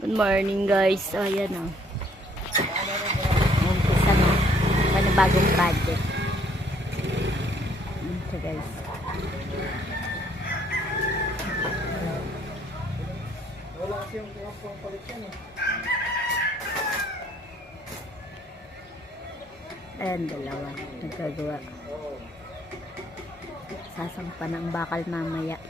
Good morning guys. So ayan o. Umpisa na. Panibagong project. Ito guys. Wala kasi yung palit yan eh. Ayan, dalawa. Nagkagawa. Sasampa ng bakal mamaya.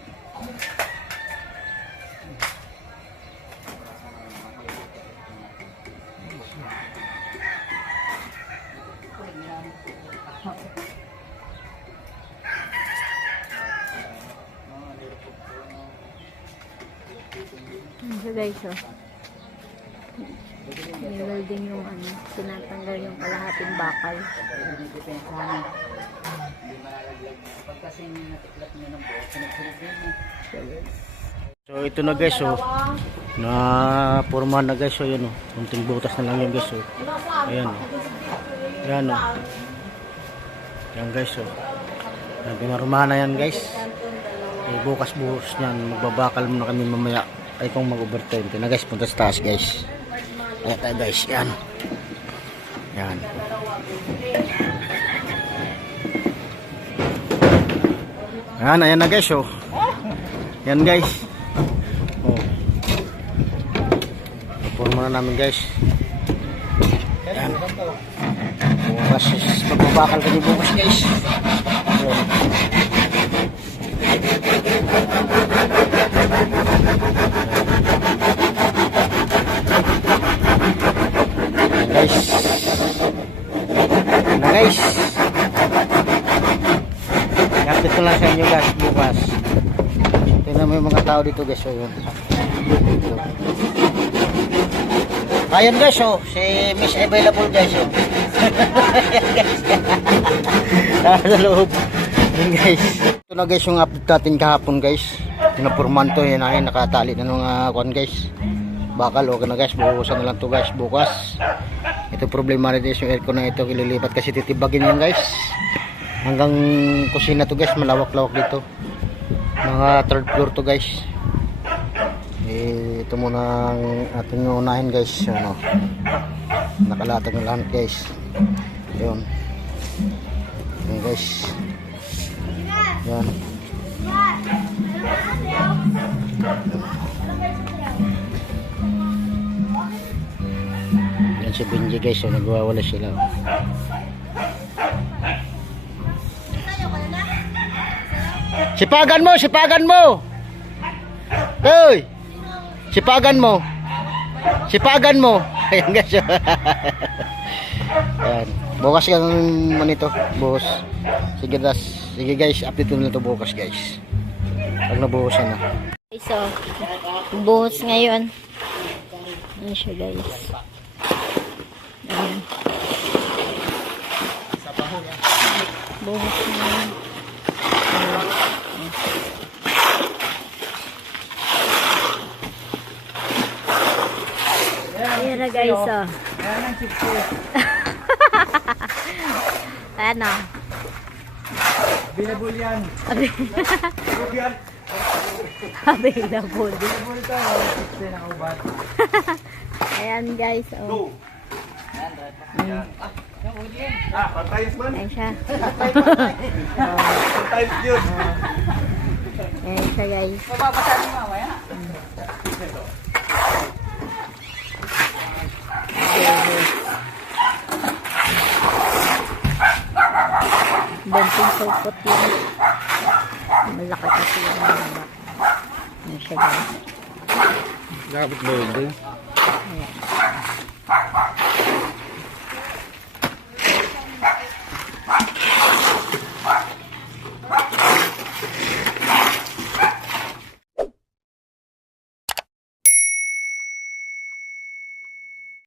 So guys, oh. Niwelding yung ano, sinatanggal yung kalahating bakal. So ito na guys, oh. Na forma na guys, oh, yun oh. Kunting butas na lang yung guys, oh. Ayan oh. Ayan oh. Ayan guys, oh. Pinaruma na yan guys. Bukas niyan, magbabakal muna kami mamaya. Ay kung mag-overtime. Ito na guys, punta sa taas guys. Ayan tayo guys, yan. Yan. Ayan, ayan na guys, oh. Yan guys. Oh. Forma na namin guys. Ayan. Bukas, magbabakal kami bukas guys. Ayan. Guys, na guys, i-update ko lang sa inyo guys bukas. Tingnan mo yung mga tao dito guys, so yun. Ayun guys, oh, si Miss Available guys, oh. Ayan guys, sa loob. Ayan guys, ito na guys yung update natin kahapon guys. Pinapurman to, yan ay nakatali na nung kuhan guys. Bakal, okay na guys, buhusan na lang to guys bukas. Ito problema rin yung aircon na ito, ililipat kasi titibagin yan guys. Hanggang kusina to guys, malawak-lawak dito. Mga third floor to guys. Ito muna ang ating unahin guys, ano. Nakalatag na lahat guys. Ayun. Ayun guys. Yan. Yan si Benji guys, so nagwawala sila. Sipagan mo, sipagan mo. Hoy! Sipagan mo. Sipagan mo. Ayan guys. Ayan. Bukas ka naman ito, boss. Sige guys, sige guys, update ko na ito bukas guys. Pag nabuhusan na. So, buhos ngayon. Ayan siya guys. Ayan. Buhos ngayon. Ayan na guys, oh. Ayan ang chip ko. Ano? Available yan. Available. Available ito. Chip na ubat. Ayan guys, oh. Pantayos man. Ayan siya. Pantayos yun. Ayan siya guys. Mababasa niyo mamaya. Banting sulpot yun. Malaki kasi yung mga. Ayan siya guys. Dapat ba yun? Ayan.